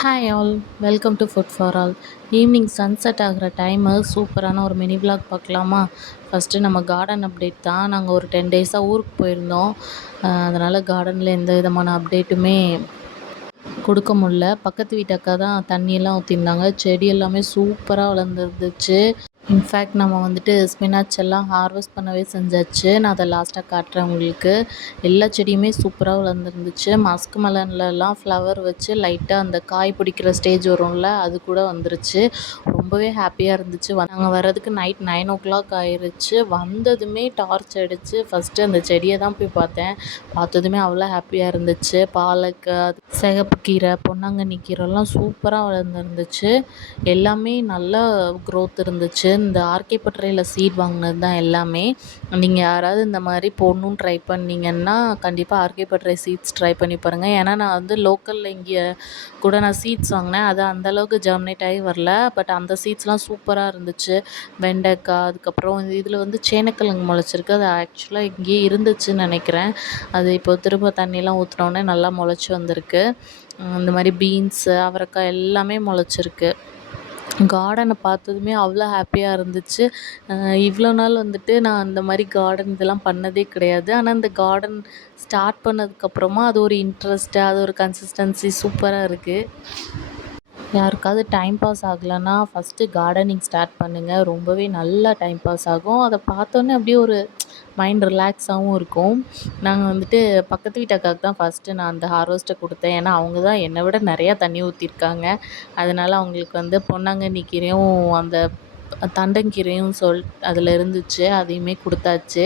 Hi all, welcome to food for all. Evening sunset ஆகிற time சூப்பரான ஒரு mini vlog பார்க்கலாமா? ஃபஸ்ட்டு நம்ம கார்டன் அப்டேட் தான். நாங்கள் ஒரு 10 டேஸாக ஊருக்கு போயிருந்தோம். அதனால் கார்டனில் எந்த விதமான அப்டேட்டுமே கொடுக்க முடில. பக்கத்து வீட்டு அக்கா தான் தண்ணியெல்லாம் ஊற்றிருந்தாங்க. செடி எல்லாமே சூப்பராக வளர்ந்துருந்துச்சு. இன்ஃபேக்ட் நம்ம வந்துட்டு ஸ்பினாச் எல்லாம் ஹார்வெஸ்ட் பண்ணவே செஞ்சாச்சு. நான் அதை லாஸ்ட்டாக காட்டுறேன் உங்களுக்கு. எல்லா செடியுமே சூப்பராக வளர்ந்துருந்துச்சு. மஸ்க் மெலன்லலாம் ஃப்ளவர் வச்சு லைட்டாக அந்த காய் பிடிக்கிற ஸ்டேஜ் வரும்ல, அது கூட வந்துருச்சு. ரொம்பவே ஹாப்பியாக இருந்துச்சு. நாங்கள் வர்றதுக்கு நைட் 9:00 ஆயிருச்சு. வந்ததுமே டார்ச் அடித்து ஃபஸ்ட்டு அந்த செடியை தான் போய் பார்த்தேன். பார்த்ததுமே அவ்வளோ ஹாப்பியாக இருந்துச்சு. பாலக்காய், சிகப்பு கீரை, பொன்னாங்கண்ணி கீரைலாம் சூப்பராக வளர்ந்துருந்துச்சு. எல்லாமே நல்லா க்ரோத் இருந்துச்சு. இந்த ஆர்கே பட்டறையில் சீட் வாங்கினது தான் எல்லாமே. நீங்கள் யாராவது இந்த மாதிரி போடணுன்னு ட்ரை பண்ணீங்கன்னா கண்டிப்பாக ஆர்கே பட்டறை சீட்ஸ் ட்ரை பண்ணி பாருங்கள். ஏன்னா நான் வந்து லோக்கலில் இங்கே கூட நான் சீட்ஸ் வாங்கினேன். அது அந்தளவுக்கு ஜெர்மினேட் ஆகி வரல. பட் அந்த சீட்ஸ்லாம் சூப்பராக இருந்துச்சு. வெண்டைக்காய், அதுக்கப்புறம் இதில் வந்து சேனக்கிழங்கு முளைச்சிருக்கு. அது ஆக்சுவலாக இங்கேயே இருந்துச்சுன்னு நினைக்கிறேன். அது இப்போ திரும்ப தண்ணியெலாம் ஊற்றினோடனே நல்லா முளைச்சி வந்திருக்கு. இந்த மாதிரி பீன்ஸு, அவரைக்காய் எல்லாமே முளைச்சிருக்கு. கார்டனை பார்த்ததுமே அவ்வளோ ஹாப்பியாக இருந்துச்சு. இவ்வளோ நாள் வந்துட்டு நான் அந்த மாதிரி கார்டன் இதெல்லாம் பண்ணதே கிடையாது. ஆனால் இந்த கார்டன் ஸ்டார்ட் பண்ணதுக்கப்புறமா அது ஒரு இன்ட்ரெஸ்ட்டு, அது ஒரு கன்சிஸ்டன்சி சூப்பராக இருக்குது. யாருக்காவது டைம் பாஸ் ஆகலைன்னா ஃபஸ்ட்டு கார்டனிங் ஸ்டார்ட் பண்ணுங்கள். ரொம்பவே நல்லா டைம் பாஸ் ஆகும். அதை பார்த்தோன்னே அப்படியே ஒரு மைண்ட் ரிலாக்ஸாகவும் இருக்கும். நாங்கள் வந்துட்டு பக்கத்து வீட்டு அக்காவுக்கு தான் ஃபஸ்ட்டு நான் அந்த ஹார்வெஸ்ட்டை கொடுத்தேன். ஏன்னா அவங்க தான் என்னை விட நிறையா தண்ணி ஊற்றிருக்காங்க. அதனால் அவங்களுக்கு வந்து பொன்னாங்கண்ணி கீரையும் அந்த தண்டங்கீரையும் அதில் இருந்துச்சு. அதையுமே கொடுத்தாச்சு.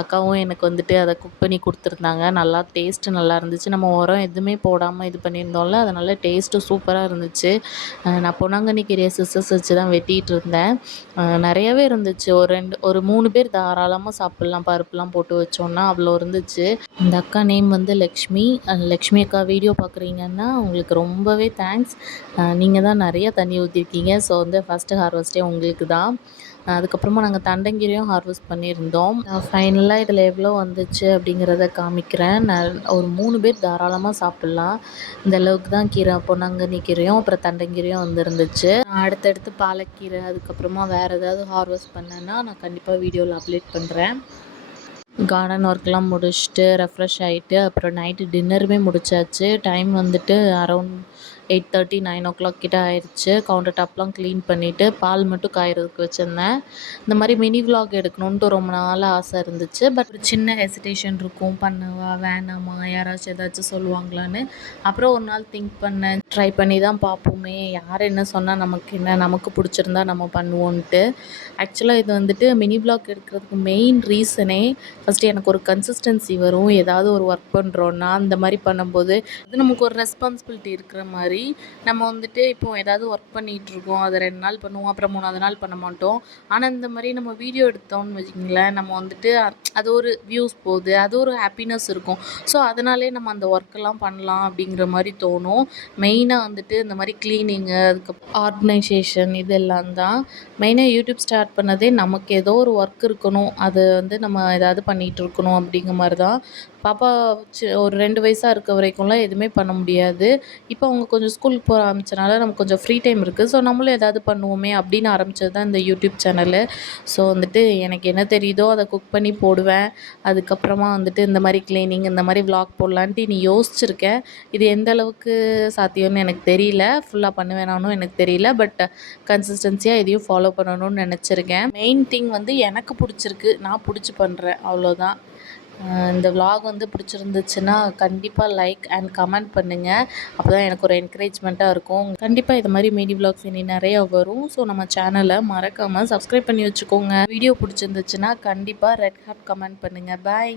அக்காவும் எனக்கு வந்துட்டு அதை குக் பண்ணி கொடுத்துருந்தாங்க. நல்லா டேஸ்ட்டு நல்லா இருந்துச்சு. நம்ம உரம் எதுவுமே போடாமல் இது பண்ணியிருந்தோம்ல, அதனால் டேஸ்ட்டு சூப்பராக இருந்துச்சு. நான் பொன்னாங்கண்ணி கீரையை சிசர்ஸ் வச்சு தான் வெட்டிகிட்டு இருந்தேன். நிறையவே இருந்துச்சு. ஒரு 3 பேர் தாராளமாக சாப்பிட்லாம். பருப்புலாம் போட்டு வச்சோன்னா அவ்வளோ இருந்துச்சு. இந்த அக்கா நேம் வந்து லக்ஷ்மி. லக்ஷ்மி அக்கா வீடியோ பார்க்குறீங்கன்னா உங்களுக்கு ரொம்பவே தேங்க்ஸ். நீங்கள் தான் நிறைய தண்ணி ஊற்றிருக்கீங்க. ஸோ வந்து ஃபஸ்ட்டு ஹார்வெஸ்ட்டே உங்களுக்கு தான். அதுக்கப்புறமா நாங்கள் தண்டங்கீரையும் ஹார்வெஸ்ட் பண்ணியிருந்தோம். ஃபைனலாக இதில் எவ்வளோ வந்துச்சு அப்படிங்கிறத காமிக்கிறேன். ஒரு 3 பேர் தாராளமாக சாப்பிட்லாம். இந்த அளவுக்கு தான் கீரை, பொன்னாங்கண்ணி கீரையும் அப்புறம் தண்டங்கீரையும் வந்துருந்துச்சு. அடுத்தடுத்து பாலக்கீரை, அதுக்கப்புறமா வேறு ஏதாவது ஹார்வெஸ்ட் பண்ணேன்னா நான் கண்டிப்பாக வீடியோவில் அப்லோட் பண்ணுறேன். கார்டன் ஒர்க்லாம் முடிச்சுட்டு ரெஃப்ரெஷ் ஆகிட்டு அப்புறம் நைட்டு டின்னருமே முடிச்சாச்சு. டைம் வந்துட்டு அரௌண்ட் 8:30 9:00 கிட்ட ஆயிடுச்சு. கவுண்டர் டாப்லாம் க்ளீன் பண்ணிவிட்டு பால் மட்டும் காயறதுக்கு வச்சுருந்தேன். இந்த மாதிரி மினி விலாக் எடுக்கணுன்ட்டு ரொம்ப நாள் ஆசை இருந்துச்சு. பட் ஒரு சின்ன ஹெசிடேஷன் இருக்கும். பண்ணவா வேணாமா, யாராச்சும் ஏதாச்சும் சொல்லுவாங்களான்னு. அப்புறம் ஒரு நாள் திங்க் பண்ணேன், ட்ரை பண்ணி தான் பார்ப்போமே, யார் என்ன சொன்னால் நமக்கு என்ன, நமக்கு பிடிச்சிருந்தா நம்ம பண்ணுவோன்ட்டு. ஆக்சுவலாக இது வந்துட்டு மினி விலாக் எடுக்கிறதுக்கு மெயின் ரீசனே ஃபஸ்ட்டு எனக்கு ஒரு கன்சிஸ்டன்சி வரும். ஏதாவது ஒரு ஒர்க் பண்ணுறோன்னா அந்த மாதிரி பண்ணும்போது அது நமக்கு ஒரு ரெஸ்பான்சிபிலிட்டி இருக்கிற மாதிரி. நம்ம வந்துட்டு இப்போது ஏதாவது ஒர்க் பண்ணிகிட்ருக்கோம், அதை 2 நாள் பண்ணுவோம், அப்புறம் 3ஆவது நாள் பண்ண மாட்டோம். ஆனால் இந்த மாதிரி நம்ம வீடியோ எடுத்தோம்னு வச்சுக்கிங்களேன், நம்ம வந்துட்டு அது ஒரு வியூஸ் போகுது, அது ஒரு ஹாப்பினஸ் இருக்கும். ஸோ அதனாலே நம்ம அந்த ஒர்க்கெல்லாம் பண்ணலாம் அப்படிங்கிற மாதிரி தோணும். மெயினாக வந்துட்டு இந்த மாதிரி க்ளீனிங்கு, அதுக்கப்புறம் ஆர்கனைசேஷன், இதெல்லாம் தான். மெயினாக யூடியூப் ஸ்டார்ட் பண்ணதே நமக்கு ஏதோ ஒரு ஒர்க் இருக்கணும், அது வந்து நம்ம ஏதாவது பண்ணிகிட்டு இருக்கணும் அப்படிங்கிற மாதிரி தான். பாப்பா ஒரு 2 வயசாக இருக்க வரைக்கும்லாம் எதுவுமே பண்ண முடியாது. இப்போ அவங்க கொஞ்சம் ஸ்கூலுக்கு போக ஆரம்பிச்சனால நமக்கு கொஞ்சம் ஃப்ரீ டைம் இருக்குது. ஸோ நம்மளும் ஏதாவது பண்ணுவோமே அப்படின்னு ஆரம்பித்தது தான் இந்த யூடியூப் சேனலு. ஸோ வந்துட்டு எனக்கு என்ன தெரியுதோ அதை குக் பண்ணி போடுவேன். அதுக்கப்புறமா வந்துட்டு இந்த மாதிரி க்ளீனிங், இந்த மாதிரி விலாக் போடலான்ட்டு இனி யோசிச்சிருக்கேன். இது எந்த அளவுக்கு சாத்தியம்னு எனக்கு தெரியல. ஃபுல்லாக பண்ணுவேனானும் எனக்கு தெரியல. பட் கன்சிஸ்டன்சியாக இதையும் ஃபாலோ பண்ணணும்னு நினச்சிருக்கேன். மெயின் திங் வந்து எனக்கு பிடிச்சிருக்கு, நான் பிடிச்சி பண்ணுறேன், அவ்வளோதான். இந்த விலாக் வந்து பிடிச்சிருந்துச்சுன்னா கண்டிப்பாக லைக் அண்ட் கமெண்ட் பண்ணுங்கள். அப்போ தான் எனக்கு ஒரு என்கரேஜ்மெண்ட்டாக இருக்கும். கண்டிப்பாக இது மாதிரி மினி விலாக்ஸ் இனி நிறையா வரும். ஸோ நம்ம சேனலை மறக்காமல் சப்ஸ்கிரைப் பண்ணி வச்சுக்கோங்க. வீடியோ பிடிச்சிருந்துச்சுன்னா கண்டிப்பாக ரெட் ஹார்ட் கமெண்ட் பண்ணுங்கள். பாய்.